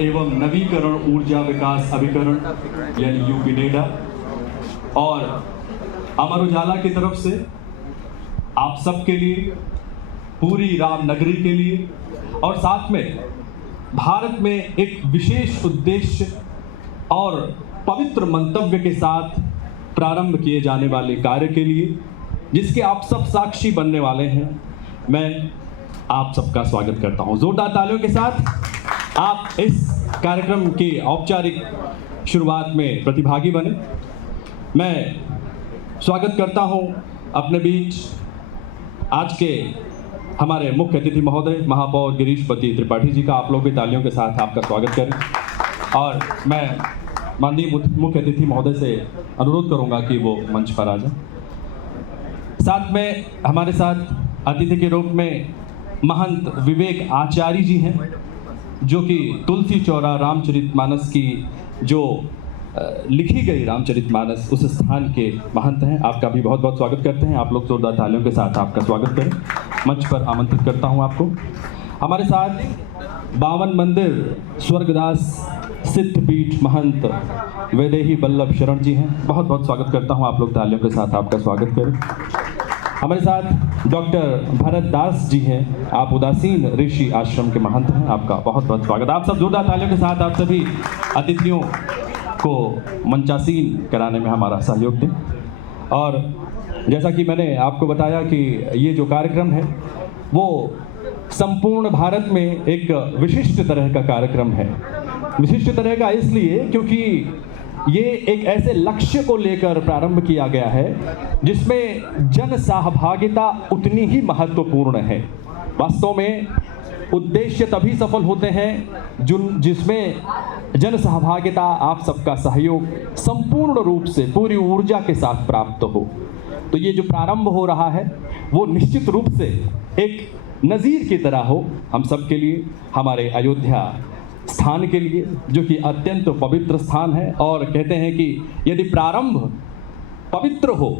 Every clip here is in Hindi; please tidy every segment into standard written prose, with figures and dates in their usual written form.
एवं नवीकरण ऊर्जा विकास अभिकरण यानी यूपीनेडा और अमर उजाला की तरफ से आप सबके लिए, पूरी रामनगरी के लिए और साथ में भारत में एक विशेष उद्देश्य और पवित्र मंतव्य के साथ प्रारंभ किए जाने वाले कार्य के लिए, जिसके आप सब साक्षी बनने वाले हैं, मैं आप सबका स्वागत करता हूं। जोरदार तालियों के साथ आप इस कार्यक्रम की औपचारिक शुरुआत में प्रतिभागी बने। मैं स्वागत करता हूं अपने बीच आज के हमारे मुख्य अतिथि महोदय महापौर गिरीशपति त्रिपाठी जी का। आप लोग भी तालियों के साथ आपका स्वागत करें और मैं माननीय मुख्य अतिथि महोदय से अनुरोध करूंगा कि वो मंच पर आ जाए। साथ में हमारे साथ अतिथि के रूप में महंत विवेक आचार्य जी हैं, जो कि तुलसी चौरा रामचरितमानस की जो लिखी गई रामचरितमानस उस स्थान के महंत हैं। आपका भी बहुत बहुत स्वागत करते हैं। आप लोग जोरदार तालियों के साथ आपका स्वागत करें। मंच पर आमंत्रित करता हूं आपको। हमारे साथ 52 मंदिर स्वर्गदास सिद्धपीठ महंत वैदेही बल्लभ शरण जी हैं। बहुत बहुत स्वागत करता हूं। आप लोग तालियों के साथ आपका स्वागत करें। हमारे साथ डॉक्टर भरत दास जी हैं। आप उदासीन ऋषि आश्रम के महंत हैं। आपका बहुत बहुत स्वागत। आप सब जोरदार तालियों के साथ आप सभी अतिथियों को मंचासीन कराने में हमारा सहयोग दें। और जैसा कि मैंने आपको बताया कि ये जो कार्यक्रम है वो संपूर्ण भारत में एक विशिष्ट तरह का कार्यक्रम है। विशिष्ट तरह का इसलिए क्योंकि ये एक ऐसे लक्ष्य को लेकर प्रारंभ किया गया है जिसमें जन सहभागिता उतनी ही महत्वपूर्ण है। वास्तव में उद्देश्य तभी सफल होते हैं जिसमें जन सहभागिता, आप सबका सहयोग संपूर्ण रूप से पूरी ऊर्जा के साथ प्राप्त हो। तो ये जो प्रारंभ हो रहा है वो निश्चित रूप से एक नज़ीर की तरह हो हम सब के लिए, हमारे अयोध्या स्थान के लिए, जो कि अत्यंत पवित्र स्थान है। और कहते हैं कि यदि प्रारंभ पवित्र हो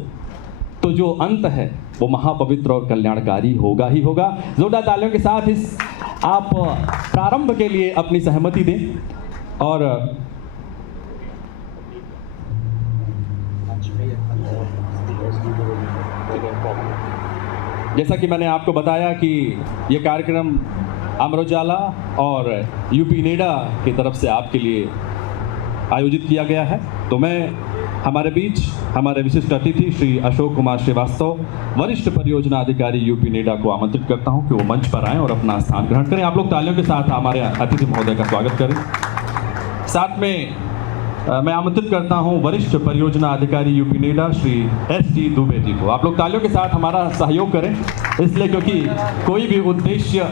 तो जो अंत है वो महापवित्र और कल्याणकारी होगा ही होगा। जोरदार तालियों के साथ इस आप प्रारंभ के लिए अपनी सहमति दें। और जैसा कि मैंने आपको बताया कि ये कार्यक्रम अमर उजाला और यूपीनेडा की तरफ से आपके लिए आयोजित किया गया है, तो मैं हमारे बीच हमारे विशिष्ट अतिथि श्री अशोक कुमार श्रीवास्तव, वरिष्ठ परियोजना अधिकारी यूपीनेडा को आमंत्रित करता हूं कि वो मंच पर आएं और अपना स्थान ग्रहण करें। आप लोग तालियों के साथ हमारे अतिथि महोदय का स्वागत करें। साथ में मैं आमंत्रित करता हूं वरिष्ठ परियोजना अधिकारी यूपीनेडा श्री एस.डी. दुबे जी को। आप लोग तालियों के साथ हमारा सहयोग करें, इसलिए क्योंकि कोई भी उद्देश्य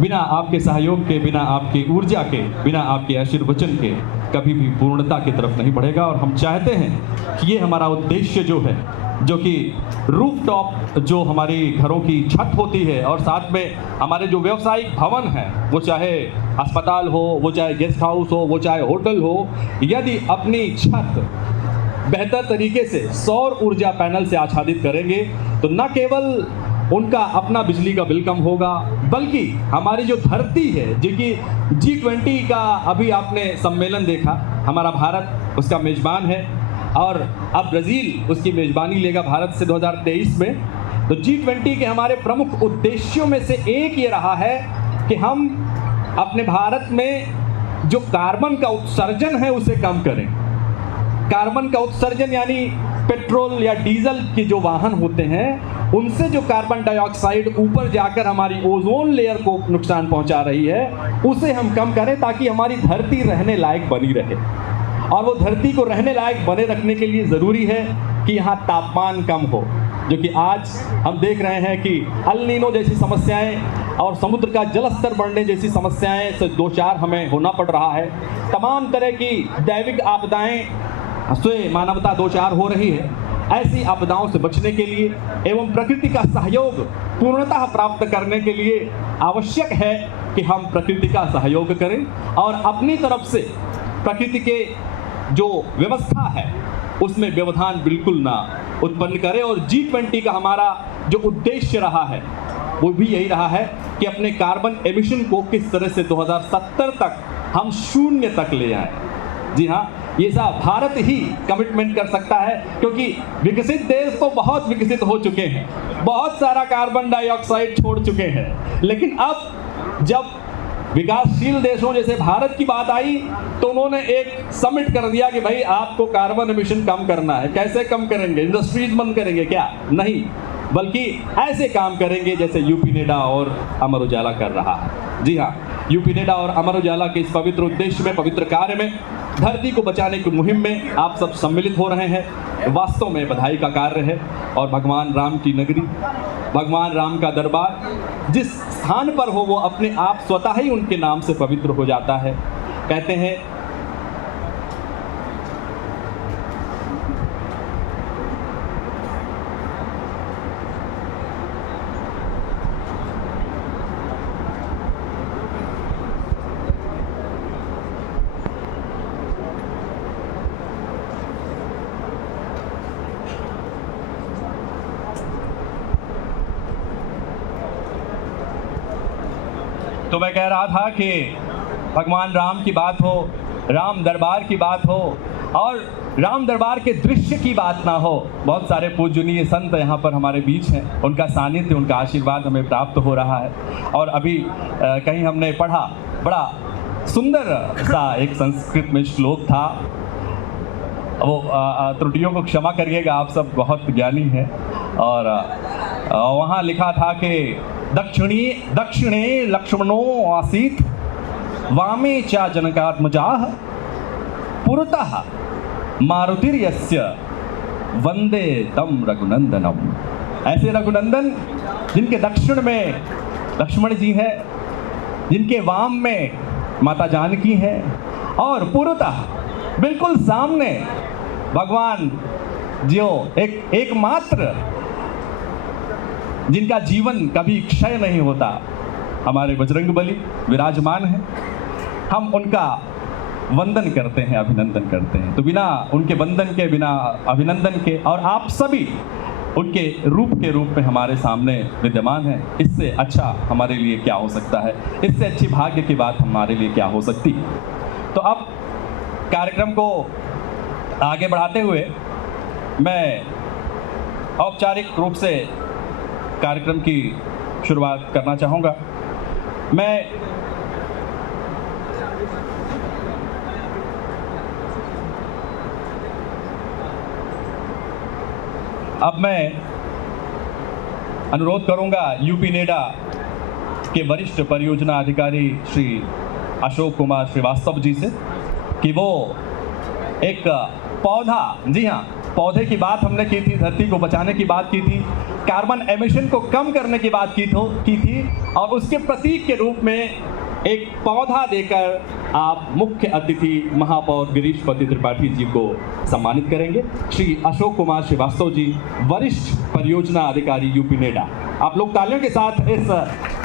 बिना आपके सहयोग के, बिना आपकी ऊर्जा के, बिना आपके आशीर्वचन के कभी भी पूर्णता की तरफ नहीं बढ़ेगा। और हम चाहते हैं कि ये हमारा उद्देश्य जो है, जो कि रूफटॉप जो हमारी घरों की छत होती है और साथ में हमारे जो व्यावसायिक भवन हैं, वो चाहे अस्पताल हो, वो चाहे गेस्ट हाउस हो, वो चाहे होटल हो, यदि अपनी छत बेहतर तरीके से सौर ऊर्जा पैनल से आच्छादित करेंगे तो न केवल उनका अपना बिजली का बिल कम होगा, बल्कि हमारी जो धरती है, जो कि G20 का अभी आपने सम्मेलन देखा, हमारा भारत उसका मेजबान है और अब ब्राज़ील उसकी मेजबानी लेगा भारत से 2023 में। तो G20 के हमारे प्रमुख उद्देश्यों में से एक ये रहा है कि हम अपने भारत में जो कार्बन का उत्सर्जन है उसे कम करें। कार्बन का उत्सर्जन यानी पेट्रोल या डीजल के जो वाहन होते हैं उनसे जो कार्बन डाइऑक्साइड ऊपर जाकर हमारी ओजोन लेयर को नुकसान पहुंचा रही है, उसे हम कम करें ताकि हमारी धरती रहने लायक बनी रहे। और वो धरती को रहने लायक बने रखने के लिए ज़रूरी है कि यहाँ तापमान कम हो, जो कि आज हम देख रहे हैं कि अल नीनो जैसी समस्याएं और समुद्र का जल स्तर बढ़ने जैसी समस्याएं से दो चार हमें होना पड़ रहा है। तमाम तरह की दैविक आपदाएं से मानवता दो चार हो रही है। ऐसी आपदाओं से बचने के लिए एवं प्रकृति का सहयोग पूर्णतः प्राप्त करने के लिए आवश्यक है कि हम प्रकृति का सहयोग करें और अपनी तरफ से प्रकृति के जो व्यवस्था है उसमें व्यवधान बिल्कुल ना उत्पन्न करें। और G20 का हमारा जो उद्देश्य रहा है वो भी यही रहा है कि अपने कार्बन एमिशन को किस तरह से 2070 तक हम शून्य तक ले आए। जी हाँ, ये सब भारत ही कमिटमेंट कर सकता है, क्योंकि विकसित देश तो बहुत विकसित हो चुके हैं, बहुत सारा कार्बन डाइऑक्साइड छोड़ चुके हैं, लेकिन अब जब विकासशील देशों जैसे भारत की बात आई तो उन्होंने एक समिट कर दिया कि भाई आपको कार्बन एमिशन कम करना है। कैसे कम करेंगे? इंडस्ट्रीज बंद करेंगे क्या? नहीं, बल्कि ऐसे काम करेंगे जैसे यूपी नेडा और अमर उजाला कर रहा है। जी हाँ, यूपी नेडा और अमर उजाला के इस पवित्र उद्देश्य में, पवित्र कार्य में, धरती को बचाने की मुहिम में आप सब सम्मिलित हो रहे हैं। वास्तव में बधाई का कार्य है। और भगवान राम की नगरी, भगवान राम का दरबार जिस स्थान पर हो वो अपने आप स्वतः ही उनके नाम से पवित्र हो जाता है। कहते हैं तो मैं कह रहा था कि भगवान राम की बात हो, राम दरबार की बात हो और राम दरबार के दृश्य की बात ना हो। बहुत सारे पूजनीय संत यहाँ पर हमारे बीच हैं, उनका सानिध्य, उनका आशीर्वाद हमें प्राप्त हो रहा है। और अभी कहीं हमने पढ़ा, बड़ा सुंदर सा एक संस्कृत में श्लोक था, वो त्रुटियों को क्षमा करिएगा, आप सब बहुत ज्ञानी हैं। और वहाँ लिखा था कि दक्षिणे लक्ष्मणो आसीत् वामे च जनकात्मजाः पुरतः मारुतिर्यस्य वंदे तम रघुनंदनम। ऐसे रघुनंदन जिनके दक्षिण में लक्ष्मण जी हैं, जिनके वाम में माता जानकी है, और पुरतः बिल्कुल सामने भगवान जो एकमात्र जिनका जीवन कभी क्षय नहीं होता, हमारे बजरंगबली विराजमान हैं। हम उनका वंदन करते हैं, अभिनंदन करते हैं। तो बिना उनके वंदन के, बिना अभिनंदन के, और आप सभी उनके रूप के रूप में हमारे सामने विद्यमान हैं, इससे अच्छा हमारे लिए क्या हो सकता है? इससे अच्छी भाग्य की बात हमारे लिए क्या हो सकती? तो अब कार्यक्रम को आगे बढ़ाते हुए मैं औपचारिक रूप से कार्यक्रम की शुरुआत करना चाहूँगा। अब मैं अनुरोध करूँगा यूपी नेडा के वरिष्ठ परियोजना अधिकारी श्री अशोक कुमार श्रीवास्तव जी से कि वो एक पौधा, जी हाँ, पौधे की बात हमने की थी, धरती को बचाने की बात की थी, कार्बन एमिशन को कम करने की बात की थी, और उसके प्रतीक के रूप में एक पौधा देकर आप मुख्य अतिथि महापौर गिरीशपति त्रिपाठी जी को सम्मानित करेंगे। श्री अशोक कुमार श्रीवास्तव जी, वरिष्ठ परियोजना अधिकारी यूपी नेडा। आप लोग तालियों के साथ इस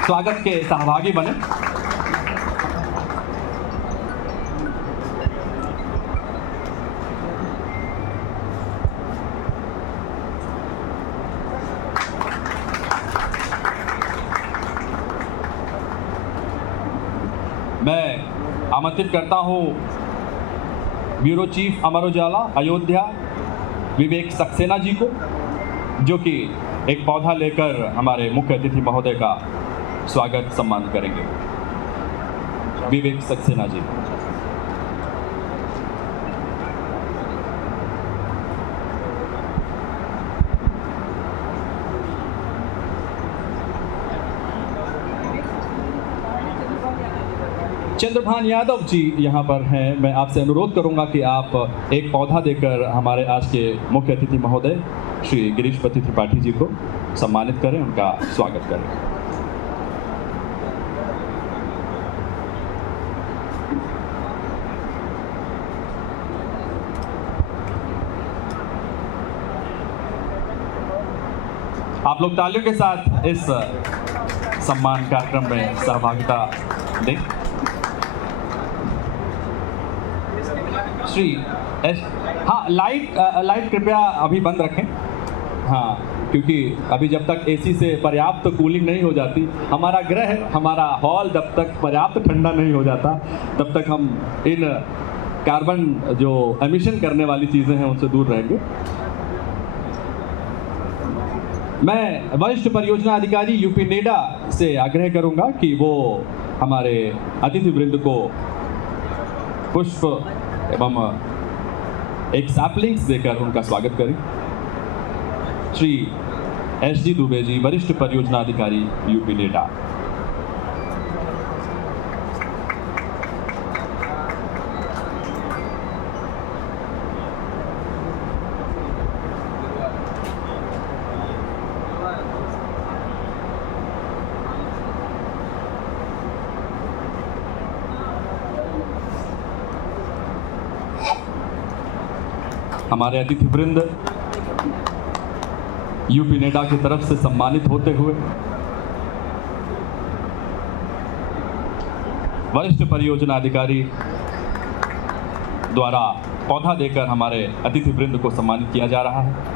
स्वागत के सहभागी बने। मैं आमंत्रित करता हूँ ब्यूरो चीफ अमर उजाला अयोध्या विवेक सक्सेना जी को, जो कि एक पौधा लेकर हमारे मुख्य अतिथि महोदय का स्वागत सम्मान करेंगे। विवेक सक्सेना जी। चंद्रभान यादव जी यहाँ पर हैं। मैं आपसे अनुरोध करूँगा कि आप एक पौधा देकर हमारे आज के मुख्य अतिथि महोदय श्री गिरीशपति त्रिपाठी जी को सम्मानित करें, उनका स्वागत करें। आप लोग तालियों के साथ इस सम्मान कार्यक्रम में सहभागिता दें। श्री हाँ, लाइट कृपया अभी बंद रखें। हाँ, क्योंकि अभी जब तक एसी से पर्याप्त कूलिंग नहीं हो जाती, हमारा गृह, हमारा हॉल जब तक पर्याप्त ठंडा नहीं हो जाता, तब तक हम इन कार्बन जो एमिशन करने वाली चीज़ें हैं उनसे दूर रहेंगे। मैं वरिष्ठ परियोजना अधिकारी यूपी नेडा से आग्रह करूंगा कि वो हमारे अतिथि वृंद को पुष्प एवं एक सैपलिंग्स देकर उनका स्वागत करें। श्री एस.जी. दुबे जी, वरिष्ठ परियोजना अधिकारी यूपी नेडा। हमारे अतिथि वृंद यूपी नेडा की तरफ से सम्मानित होते हुए वरिष्ठ परियोजना अधिकारी द्वारा पौधा देकर हमारे अतिथि वृंद को सम्मानित किया जा रहा है।